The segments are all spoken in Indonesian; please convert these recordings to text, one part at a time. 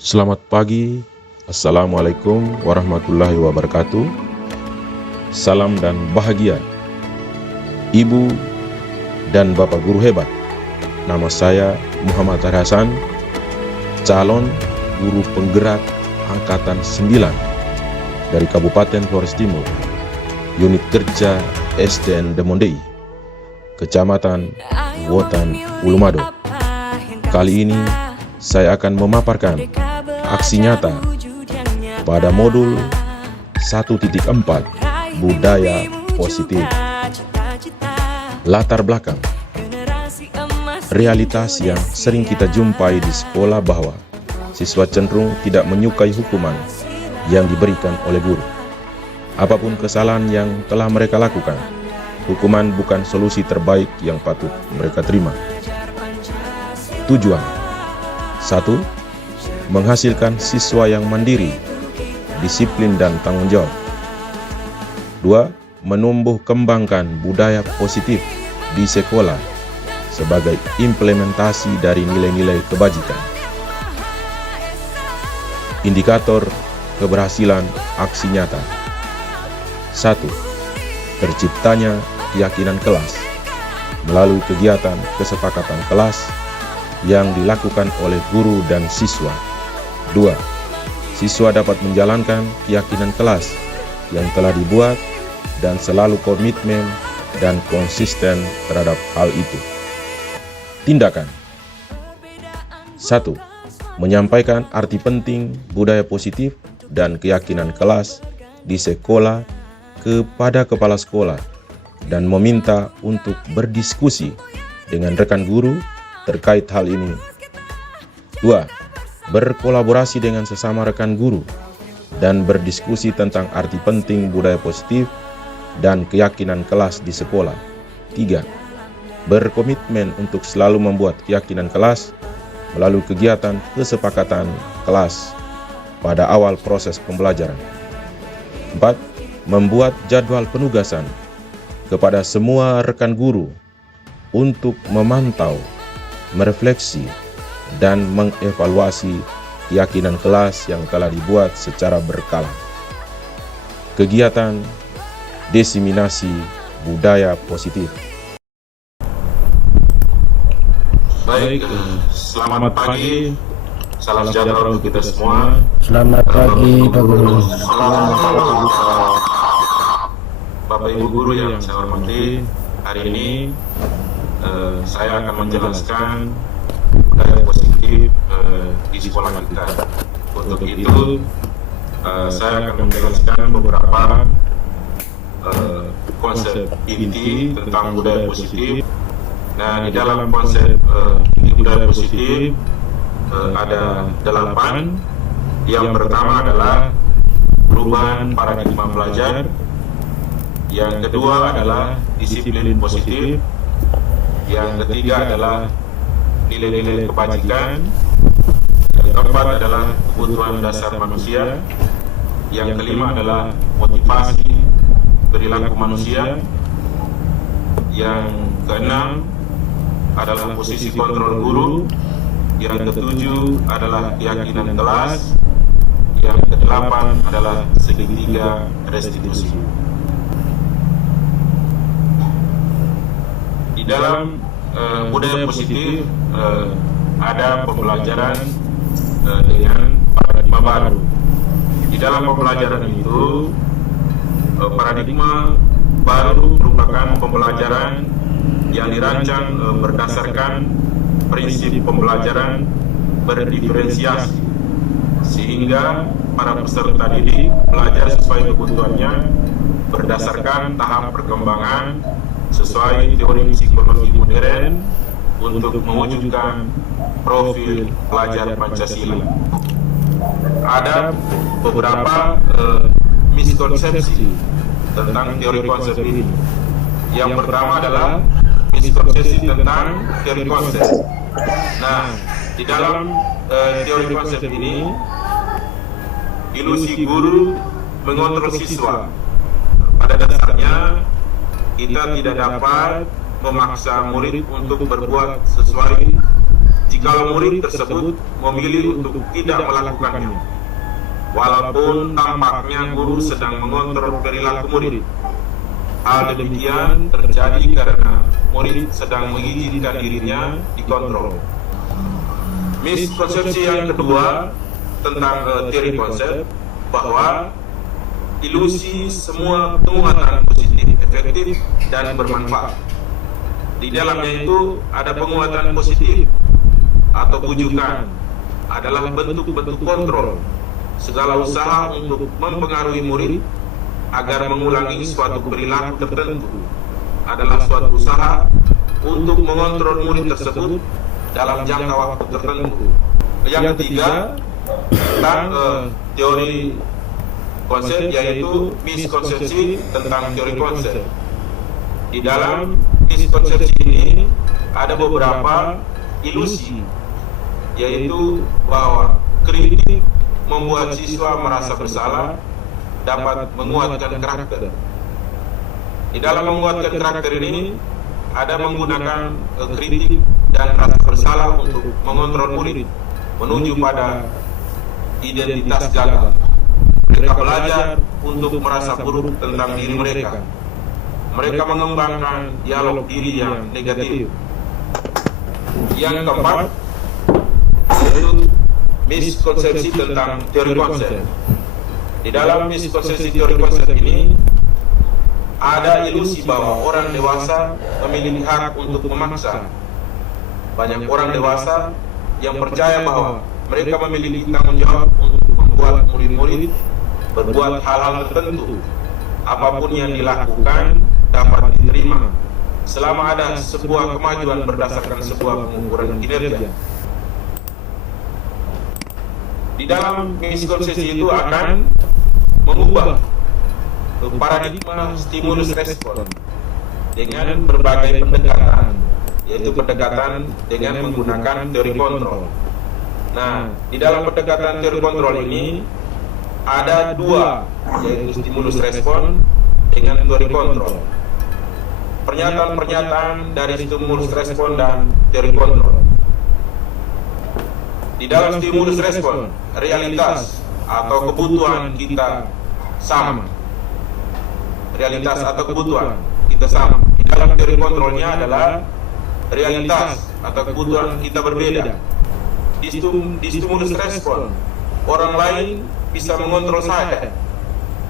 Selamat pagi, Assalamualaikum warahmatullahi wabarakatuh. Salam dan bahagia Ibu dan Bapak Guru hebat. Nama saya Muhammad Hasan, calon guru penggerak Angkatan 9 dari Kabupaten Flores Timur, Unit Kerja SDN Demondei, Kecamatan Wotan, Ulumado. Kali ini saya akan memaparkan aksi nyata pada modul 1.4 budaya positif. Latar belakang realitas yang sering kita jumpai di sekolah bahwa siswa cenderung tidak menyukai hukuman yang diberikan oleh guru. Apapun kesalahan yang telah mereka lakukan, hukuman bukan solusi terbaik yang patut mereka terima. Tujuan: 1. Menghasilkan siswa yang mandiri, disiplin dan tanggung jawab. 2. Menumbuh kembangkan budaya positif di sekolah sebagai implementasi dari nilai-nilai kebajikan. Indikator keberhasilan aksi nyata: 1. Terciptanya keyakinan kelas melalui kegiatan kesepakatan kelas yang dilakukan oleh guru dan siswa. 2. Siswa dapat menjalankan keyakinan kelas yang telah dibuat dan selalu komitmen dan konsisten terhadap hal itu. Tindakan: 1. Menyampaikan arti penting budaya positif dan keyakinan kelas di sekolah kepada kepala sekolah dan meminta untuk berdiskusi dengan rekan guru terkait hal ini. 2. Berkolaborasi dengan sesama rekan guru dan berdiskusi tentang arti penting budaya positif dan keyakinan kelas di sekolah. 3. Berkomitmen untuk selalu membuat keyakinan kelas melalui kegiatan kesepakatan kelas pada awal proses pembelajaran. 4. Membuat jadwal penugasan kepada semua rekan guru untuk memantau, merefleksi, dan mengevaluasi keyakinan kelas yang telah dibuat secara berkala. Kegiatan diseminasi budaya positif. Baik, selamat pagi, salam sejahtera untuk kita semua. Selamat pagi Pak Guru. Bapak Ibu Guru yang saya hormati, hari ini saya akan menjelaskan budaya positif di sekolah kita. Untuk itu, saya akan menjelaskan beberapa konsep inti tentang budaya positif. Nah, di dalam konsep inti budaya positif ada 8. Yang pertama adalah perubahan paradigma belajar. Yang kedua adalah disiplin positif. Yang ketiga adalah nilai-nilai kebajikan. Yang keempat adalah kebutuhan dasar manusia. Yang kelima adalah motivasi perilaku manusia. Yang keenam adalah posisi kontrol guru. Yang ketujuh adalah keyakinan kelas. Yang kedelapan adalah segitiga restitusi. Di dalam budaya positif ada pembelajaran dengan paradigma baru. Di dalam pembelajaran itu, paradigma baru merupakan pembelajaran yang dirancang berdasarkan prinsip pembelajaran berdiferensiasi, sehingga para peserta didik belajar sesuai kebutuhannya berdasarkan tahap perkembangan sesuai teori psikologi modern untuk mewujudkan profil pelajar Pancasila. Ada beberapa miskonsepsi tentang teori konsep ini. Yang pertama adalah miskonsepsi tentang teori konsep. Nah, di dalam teori konsep ini, ilusi guru mengontrol siswa. Pada dasarnya, kita tidak dapat memaksa murid untuk berbuat sesuai jika jikalau murid tersebut memilih untuk tidak melakukannya, walaupun tampaknya guru sedang mengontrol perilaku murid. Hal demikian terjadi karena murid sedang mengizinkan dirinya dikontrol. Miskonsepsi yang kedua tentang teori konsep, bahwa ilusi semua penguatan positif efektif dan bermanfaat. Di dalamnya itu ada penguatan positif atau bujukan, adalah bentuk-bentuk kontrol segala usaha untuk mempengaruhi murid agar mengulangi suatu perilaku tertentu, adalah suatu usaha untuk mengontrol murid tersebut dalam jangka waktu tertentu. Yang ketiga tentang teori konsep, yaitu miskonsepsi tentang teori konsep. Di dalam miskonsepsi ini ada beberapa ilusi, yaitu bahwa kritik membuat siswa merasa bersalah dapat menguatkan karakter. Di dalam menguatkan karakter ini ada menggunakan kritik dan rasa bersalah untuk mengontrol murid menuju pada identitas gagal. Mereka belajar untuk merasa buruk tentang diri mereka. Mereka mengembangkan dialog diri yang negatif. Yang keempat, yaitu miskonsepsi tentang teori konsep. Di dalam miskonsepsi teori konsep ini ada ilusi bahwa orang dewasa memiliki hak untuk memaksa. Banyak orang dewasa yang percaya bahwa mereka memiliki tanggung jawab untuk membuat murid-murid berbuat hal-hal tertentu. Apapun yang dilakukan dapat diterima selama ada sebuah kemajuan berdasarkan sebuah pengukuran kinerja. Di dalam miskonsepsi itu akan mengubah paradigma stimulus respon dengan berbagai pendekatan, yaitu pendekatan dengan menggunakan teori kontrol. Nah, di dalam pendekatan teori kontrol ini ada dua, yaitu stimulus respon dengan teori kontrol. Pernyataan-pernyataan dari stimulus respon dan teori kontrol. Di dalam stimulus respon, realitas atau kebutuhan kita sama. Realitas atau kebutuhan kita sama. Di dalam teori kontrolnya adalah realitas atau kebutuhan kita berbeda. Di stimulus respon, orang lain bisa mengontrol saya.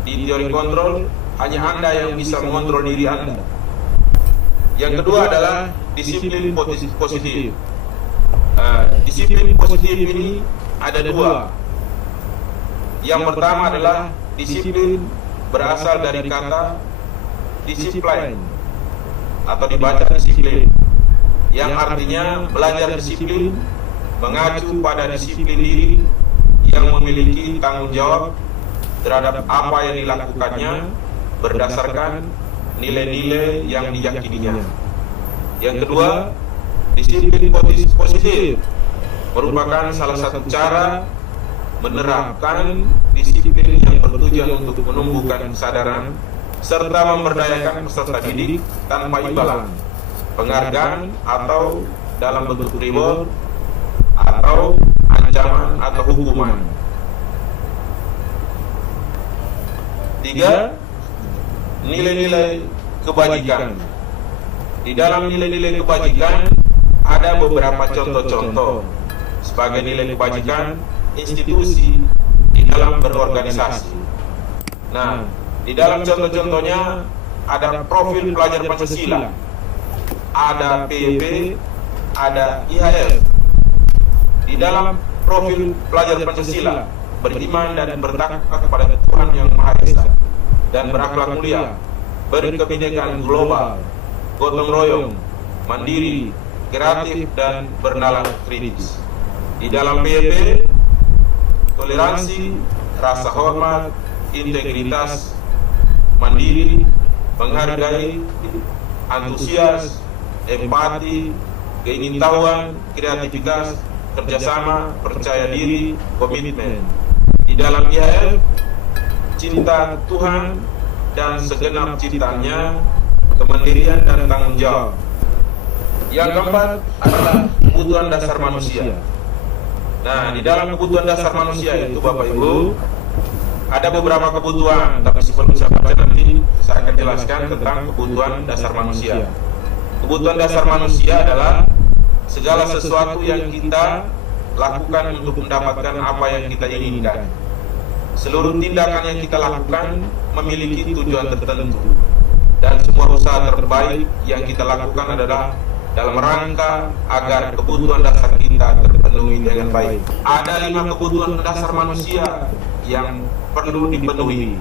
Di teori kontrol, hanya Anda yang bisa mengontrol diri Anda. Yang kedua adalah disiplin positif. Disiplin positif ini ada dua. Yang pertama adalah disiplin berasal dari kata disiplin atau dibaca disiplin, yang artinya belajar disiplin mengacu pada disiplin diri yang memiliki tanggung jawab terhadap apa yang dilakukannya berdasarkan nilai-nilai yang diyakininya. Yang kedua, disiplin positif merupakan salah satu cara menerapkan disiplin yang bertujuan untuk menumbuhkan kesadaran serta memberdayakan peserta didik tanpa imbalan, penghargaan atau dalam bentuk reward atau ancaman atau hukuman. 3. Nilai-nilai kebajikan. Di dalam nilai-nilai kebajikan ada beberapa contoh-contoh sebagai nilai kebajikan institusi di dalam berorganisasi. Nah, di dalam contoh-contohnya ada profil pelajar Pancasila, ada PIP, ada IHF. Di dalam profil pelajar Pancasila, beriman dan bertakwa kepada Tuhan Yang Maha Esa dan berakhlak mulia, berkebinekaan global, gotong royong, mandiri, kreatif dan bernalar kritis. Di dalam PIP, toleransi, rasa hormat, integritas, mandiri, menghargai, antusias, empati, keingintahuan, kreativitas, kerjasama, percaya diri, komitmen. Di dalam IHF, cinta Tuhan dan segenap ciptaannya, kemandirian dan tanggung jawab. Yang keempat adalah kebutuhan dasar manusia. Nah, di dalam kebutuhan dasar manusia itu Bapak Ibu ada beberapa kebutuhan, tapi sebelum saya baca nanti saya akan jelaskan tentang kebutuhan dasar manusia. Kebutuhan dasar manusia adalah segala sesuatu yang kita lakukan untuk mendapatkan apa yang kita inginkan. Seluruh tindakan yang kita lakukan memiliki tujuan tertentu, dan semua usaha terbaik yang kita lakukan adalah dalam rangka agar kebutuhan dasar kita terpenuhi dengan baik. Ada 5 kebutuhan dasar manusia yang perlu dipenuhi.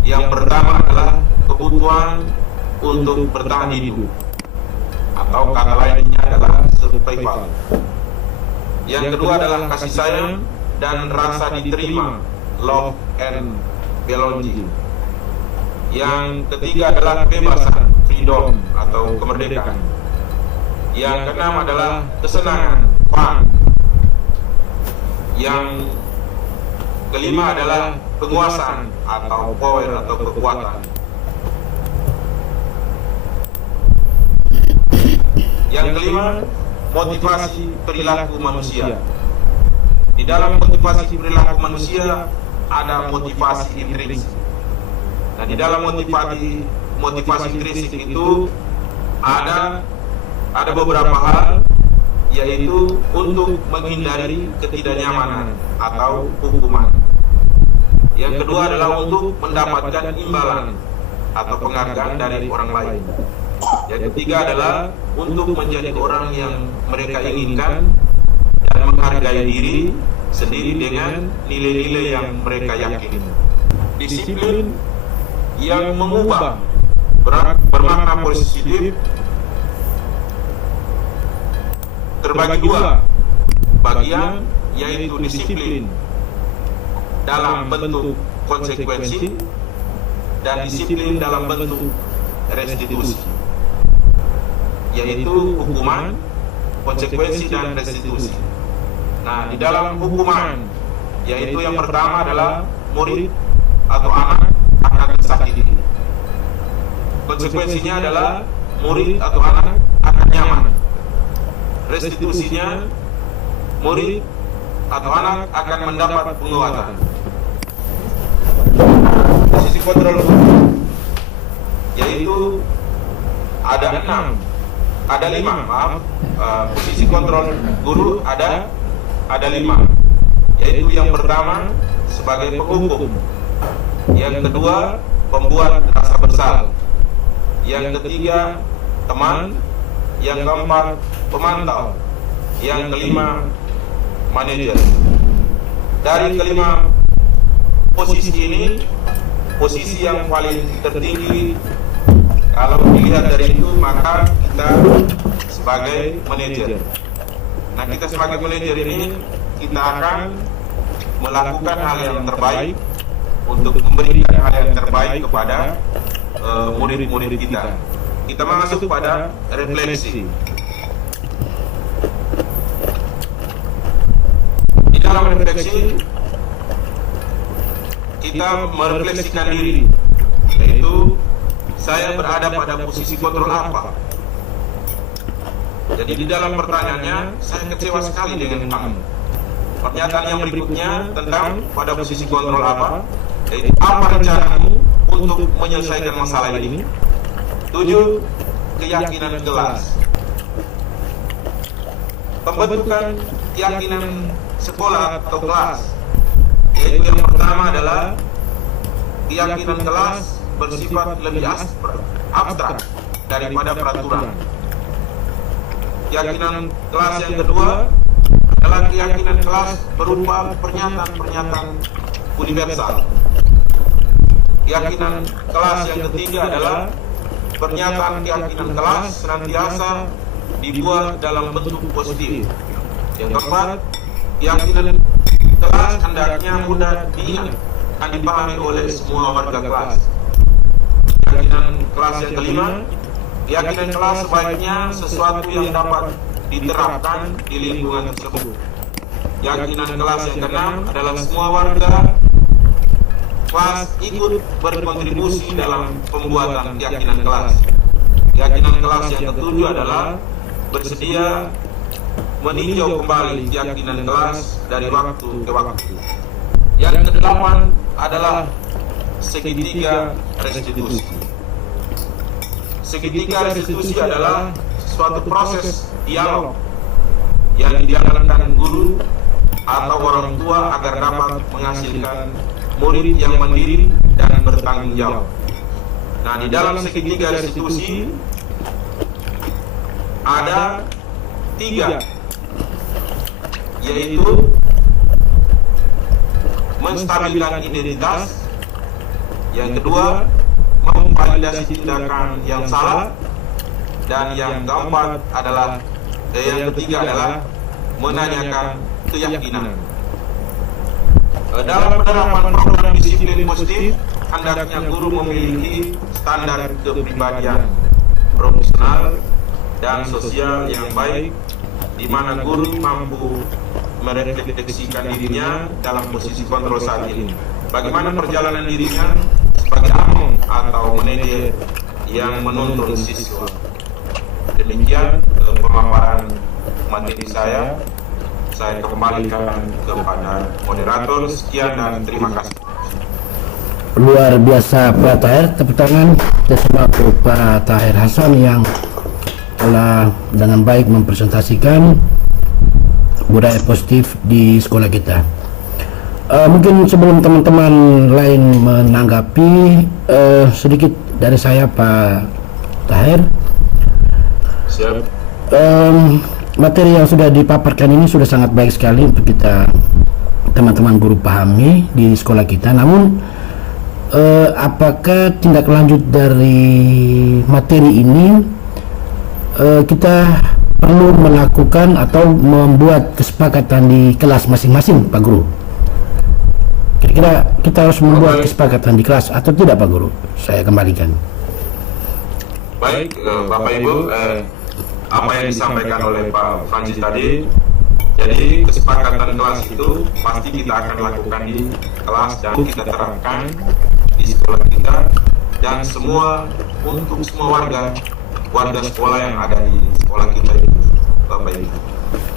Yang pertama adalah kebutuhan untuk bertahan hidup, atau kata lainnya adalah survival. Yang kedua adalah kasih sayang dan rasa diterima, love and belonging. Yang ketiga adalah kebebasan, freedom atau kemerdekaan. Yang keenam adalah kesenangan, fun. Yang kelima adalah penguasaan atau power atau kekuatan. Yang kelima, motivasi perilaku manusia. Di dalam motivasi perilaku manusia ada motivasi intrinsik. Nah, di dalam motivasi intrinsik itu ada beberapa hal, yaitu untuk menghindari ketidaknyamanan atau hukuman. Yang kedua adalah untuk mendapatkan imbalan atau penghargaan dari orang lain. Yang ketiga adalah untuk menjadi orang yang mereka inginkan dan menghargai diri sendiri dengan nilai-nilai yang mereka yakini. Disiplin yang mengubah bermakna positif terbagi 2 bagian, yaitu disiplin dalam bentuk konsekuensi dan disiplin dalam bentuk restitusi, yaitu hukuman, konsekuensi, dan restitusi. Nah, di dalam hukuman, yaitu yang pertama adalah murid atau anak akan disakiti. Konsekuensinya adalah murid atau anak akan nyaman. Restitusinya, murid atau anak akan mendapat penguatan. Posisi kontrol guru, yaitu ada 5. Posisi kontrol guru ada 5, yaitu yang pertama sebagai penghukum, yang kedua pembuat rasa bersalah, yang ketiga teman, yang keempat pemantau, yang kelima manajer. Dari kelima posisi ini, posisi yang paling tertinggi kalau dilihat dari itu, maka kita sebagai manajer. Nah, kita sebagai manajer ini, kita akan melakukan hal yang terbaik untuk memberikan hal yang terbaik kepada murid-murid kita. Kita masuk pada refleksi. Di dalam refleksi, kita merefleksikan diri, yaitu saya berada pada posisi kontrol apa. Jadi di dalam pertanyaannya, saya kecewa sekali dengan kamu. Pernyataan yang berikutnya tentang pada posisi kontrol apa, yaitu apa rencanamu untuk menyelesaikan masalah ini. 7. Keyakinan kelas. Pembentukan keyakinan sekolah atau kelas, yaitu yang pertama adalah keyakinan kelas bersifat lebih abstrak daripada peraturan. Keyakinan kelas yang kedua adalah keyakinan kelas berupa pernyataan-pernyataan universal. Keyakinan kelas yang ketiga adalah pernyataan keyakinan kelas senantiasa dibuat dalam bentuk positif. Yang keempat, keyakinan kelas hendaknya mudah diingat dan dipahami oleh semua warga kelas. Keyakinan kelas yang kelima, keyakinan kelas sebaiknya sesuatu yang dapat diterapkan di lingkungan tersebut. Keyakinan kelas yang keenam adalah semua warga kelas ikut berkontribusi dalam pembuatan keyakinan kelas. Keyakinan kelas yang ketujuh adalah bersedia meninjau kembali keyakinan kelas dari waktu ke waktu. Yang kedelapan adalah segitiga restitusi. Segitiga restitusi adalah suatu proses dialog yang dijalankan guru atau orang tua agar dapat menghasilkan murid yang mandiri dan bertanggung jawab. Nah, di dalam segitiga restitusi ada 3, yaitu menstabilkan identitas, yang kedua memvalidasi tindakan yang salah, dan yang keempat adalah yang ketiga adalah menanyakan keyakinan. Dalam penerapan program disiplin positif, hendaknya guru memiliki standar kepribadian profesional dan sosial yang baik, di mana guru mampu merefleksikan dirinya dalam posisi kontrol saat ini. Bagaimana perjalanan dirinya sebagai among atau manajer yang menuntun siswa. Demikian pemaparan materi saya. Saya kembalikan kepada moderator. Sekian dan terima kasih. Luar biasa Pak Tahir, tepuk tangan bersama Pak Tahir Hasan yang telah dengan baik mempresentasikan budaya positif di sekolah kita. Mungkin sebelum teman-teman lain menanggapi, sedikit dari saya Pak Tahir. Siap. Materi yang sudah dipaparkan ini sudah sangat baik sekali untuk kita teman-teman guru pahami di sekolah kita. Namun apakah tindak lanjut dari materi ini kita perlu melakukan atau membuat kesepakatan di kelas masing-masing Pak Guru? Kira-kira kita harus membuat kesepakatan di kelas atau tidak Pak Guru? Saya kembalikan. Baik, Bapak Ibu, apa yang disampaikan oleh Pak Francis tadi, jadi kesepakatan kelas itu pasti kita akan lakukan di kelas dan kita terapkan di sekolah kita, dan semua untuk semua warga sekolah yang ada di sekolah kita itu, Bapak Ibu.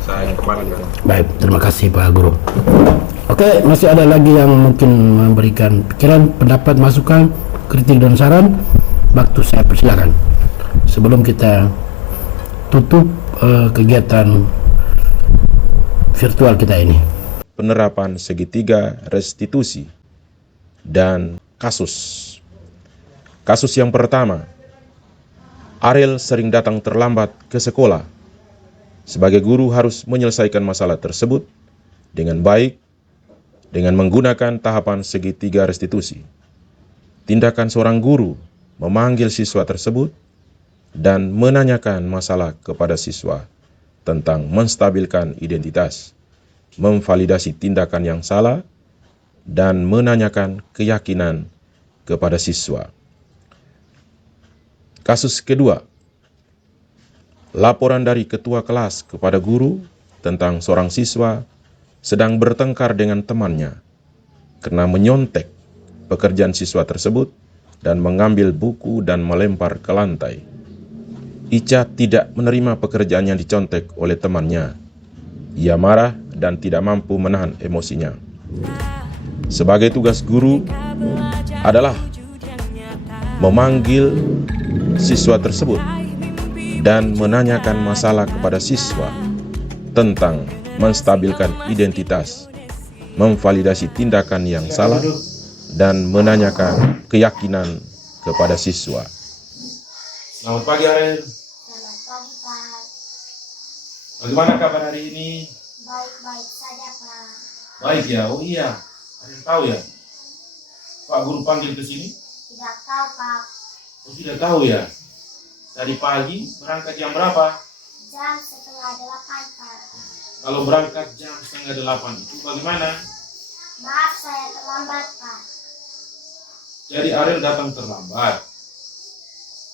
Saya kembalikan. Baik, terima kasih Pak Guru. Oke, masih ada lagi yang mungkin memberikan pikiran, pendapat, masukan, kritik dan saran. Waktu saya persilakan sebelum kita tutup kegiatan virtual kita ini. Penerapan segitiga restitusi dan kasus. Kasus yang pertama, Ariel sering datang terlambat ke sekolah. Sebagai guru harus menyelesaikan masalah tersebut dengan baik dengan menggunakan tahapan segitiga restitusi. Tindakan seorang guru memanggil siswa tersebut dan menanyakan masalah kepada siswa tentang menstabilkan identitas, memvalidasi tindakan yang salah, dan menanyakan keyakinan kepada siswa. Kasus kedua, laporan dari ketua kelas kepada guru tentang seorang siswa sedang bertengkar dengan temannya karena menyontek pekerjaan siswa tersebut dan mengambil buku dan melempar ke lantai. Ica tidak menerima pekerjaan yang dicontek oleh temannya. Ia marah dan tidak mampu menahan emosinya. Sebagai tugas guru adalah memanggil siswa tersebut dan menanyakan masalah kepada siswa tentang menstabilkan identitas, memvalidasi tindakan yang salah, dan menanyakan keyakinan kepada siswa. Selamat pagi, Ariel. Selamat pagi, Pak. Bagaimana kabar hari ini? Baik-baik saja, Pak. Baik ya, oh iya. Ariel tahu ya? Pak Guru panggil ke sini? Tidak tahu, Pak. Oh, tidak tahu ya? Tadi pagi berangkat jam berapa? Jam 7:30, Pak. Kalau berangkat jam 7:30 itu bagaimana? Maaf, saya terlambat, Pak. Jadi Ariel datang terlambat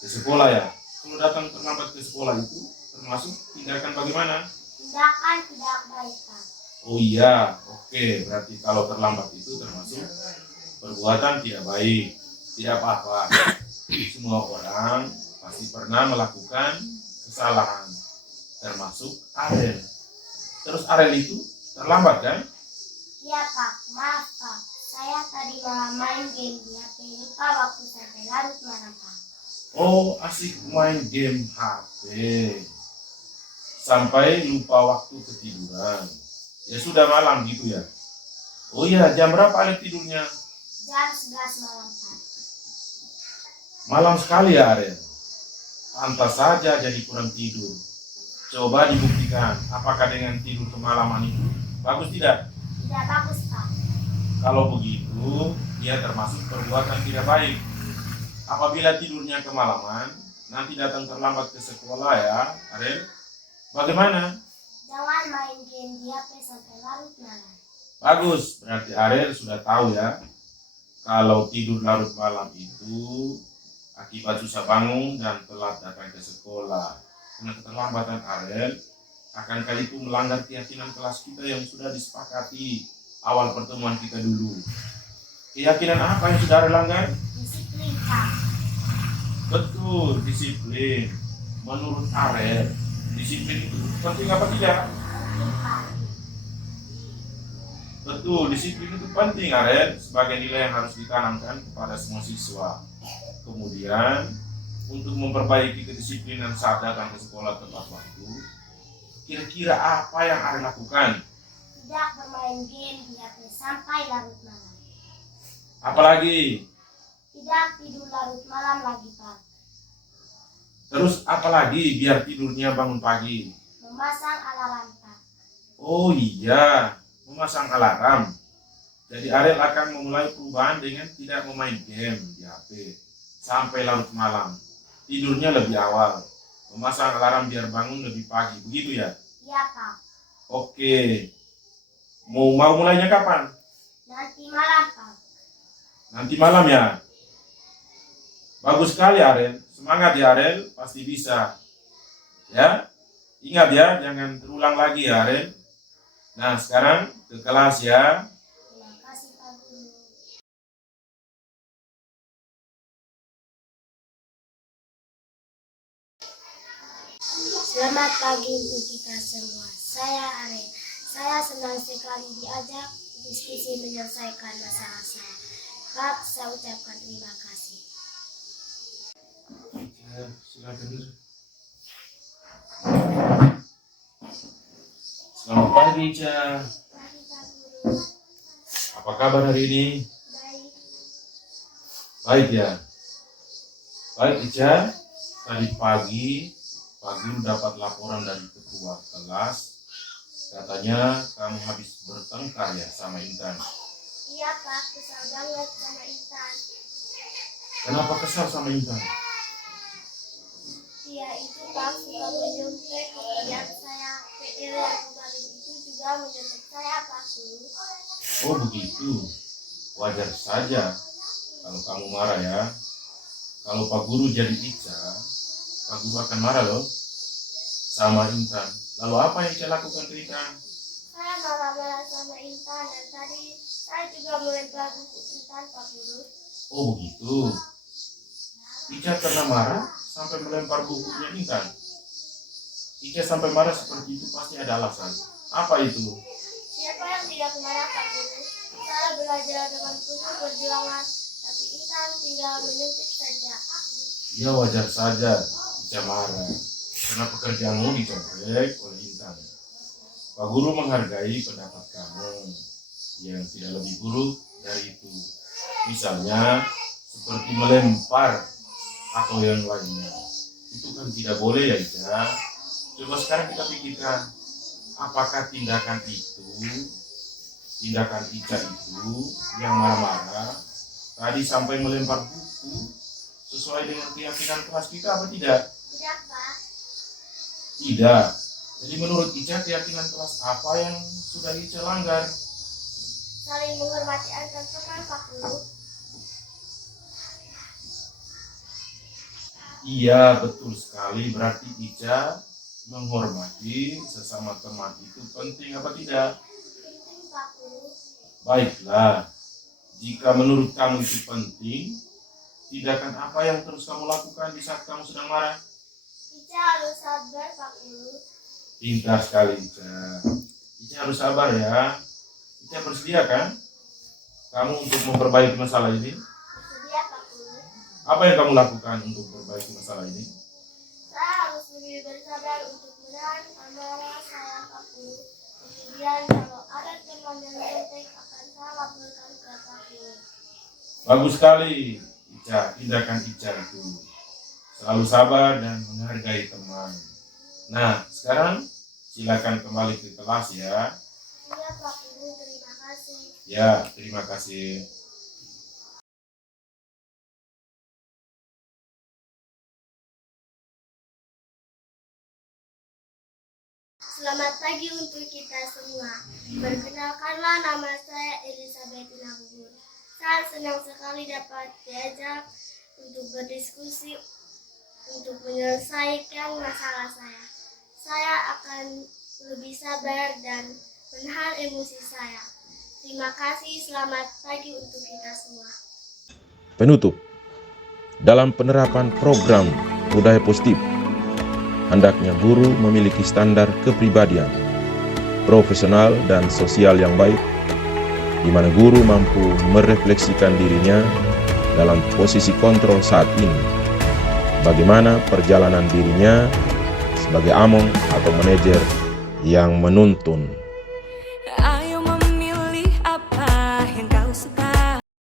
ke sekolah ya? Kalau datang terlambat ke sekolah itu termasuk tindakan bagaimana? Tindakan tidak baik, Pak. Oh iya, oke. Berarti kalau terlambat itu termasuk perbuatan tidak baik. Tidak apa-apa. Semua orang pasti pernah melakukan kesalahan, termasuk Ariel. Terus Arel itu terlambat kan? Iya Pak, maaf Pak. Saya tadi malah main game di HP lupa waktu sampai larut malam Pak. Oh, asik main game HP. Sampai lupa waktu ketiduran. Ya sudah malam gitu ya. Oh iya, jam berapa Arel tidurnya? Jam 11 malam Pak. Malam sekali ya Arel. Pantas saja jadi kurang tidur. Coba dibuktikan, apakah dengan tidur kemalaman itu bagus tidak? Tidak bagus Pak. Kalau begitu, dia termasuk perbuatan tidak baik. Apabila tidurnya kemalaman, nanti datang terlambat ke sekolah ya, Arel. Bagaimana? Jangan main game di HP sampai larut malam. Bagus, berarti Arel sudah tahu ya. Kalau tidur larut malam itu akibat susah bangun dan telat datang ke sekolah. Karena keterlambatan Arel akan kali itu melanggar keyakinan kelas kita yang sudah disepakati awal pertemuan kita dulu. Keyakinan apa yang sudah Arel langgar? Disiplin Pak. Betul, disiplin. Menurut Arel, disiplin itu penting apa tidak? Penting Pak. Betul, disiplin itu penting Arel sebagai nilai yang harus ditanamkan kepada semua siswa. Kemudian, untuk memperbaiki kedisiplinan saat datang ke sekolah tepat waktu, kira-kira apa yang Arel lakukan? Tidak bermain game di HP sampai larut malam. Apalagi? Tidak tidur larut malam lagi Pak. Terus apalagi biar tidurnya bangun pagi? Memasang alarm Pak. Oh iya, memasang alarm. Jadi Arel akan memulai perubahan dengan tidak memain game di HP sampai larut malam. Tidurnya lebih awal. Memasang alarm biar bangun lebih pagi. Begitu ya? Iya Pak. Oke. Mau mulainya kapan? Nanti malam Pak. Nanti malam ya? Bagus sekali Arel. Semangat ya Arel. Pasti bisa. Ya? Ingat ya, jangan terulang lagi ya Arel. Nah sekarang ke kelas ya. Terima kasih Pak Guru. Selamat pagi untuk kita semua. Saya Arel. Saya senang sekali diajak diskusi menyelesaikan masalah saya. Pak, saya ucapkan terima kasih. Silakan. Selamat pagi Ica. Pagi Pak Guru. Apa kabar hari ini? Baik. Baik ya. Baik Ica. Tadi pagi Pak Guru dapat laporan dari ketua kelas. Katanya kamu habis bertengkar ya sama Intan. Iya Pak, kesal banget sama Intan. Kenapa kesal sama Intan? Dia itu Pak suka menyontek, kemudian saya PR yang kemarin itu juga menyontek saya Pak Guru. Oh begitu. Wajar saja kalau kamu marah ya. Kalau Pak Guru jadi Ica, Pak Guru akan marah loh sama Intan. Lalu apa yang Ica lakukan ke Intan? Saya marah-marah sama Intan dan tadi saya juga melempar buku Intan Pak Guru. Oh begitu. Ica pernah marah sampai melempar bukunya Intan. Ica sampai marah seperti itu pasti ada alasan. Apa itu? Siapa yang tidak marah Pak Guru? Saya belajar dengan penuh perjuangan, tapi Intan tinggal menyuntik saja. Ya wajar saja Ica marah. Karena pekerjaanmu dicontek oleh Intan. Pak Guru menghargai pendapat kamu yang tidak lebih buruk dari itu. Misalnya seperti melempar atau yang lainnya. Itu kan tidak boleh ya Ica. Coba sekarang kita pikirkan, apakah tindakan Ica itu yang marah-marah tadi sampai melempar buku sesuai dengan keyakinan kelas kita apa tidak? Tidak Pak. Tidak. Jadi menurut Ica keyakinan kelas apa yang sudah Ica langgar? Saling menghormati antar teman Pak Guru. Iya betul sekali. Berarti Ica menghormati sesama teman itu penting apa tidak? Penting Pak Guru. Baiklah. Jika menurut kamu itu penting, tindakan apa yang terus kamu lakukan di saat kamu sedang marah? Ica harus sabar Pak Guru. Pintar sekali Ica. Ica harus sabar ya. Ica bersedia kan kamu untuk memperbaiki masalah ini? Bersedia Pak Guru. Apa yang kamu lakukan untuk memperbaiki masalah ini? Saya harus lebih bersabar untuk menahan amarah saya Pak Guru. Kemudian kalau ada teman yang kontak akan saya laporkan ke Pak Guru. Bagus sekali, Ica. Tindakan Ica itu selalu sabar dan menghargai teman. Nah, sekarang silakan kembali ke kelas ya. Iya Pak Guru, terima kasih. Ya, terima kasih. Selamat pagi untuk kita semua. Perkenalkanlah, nama saya Elizabeth Nagur. Saya senang sekali dapat diajak untuk berdiskusi untuk menyelesaikan masalah saya. Saya akan lebih sabar dan menahan emosi saya. Terima kasih, selamat pagi untuk kita semua. Penutup, dalam penerapan program budaya positif, hendaknya guru memiliki standar kepribadian, profesional dan sosial yang baik, di mana guru mampu merefleksikan dirinya dalam posisi kontrol saat ini, bagaimana perjalanan dirinya sebagai among atau manajer yang menuntun.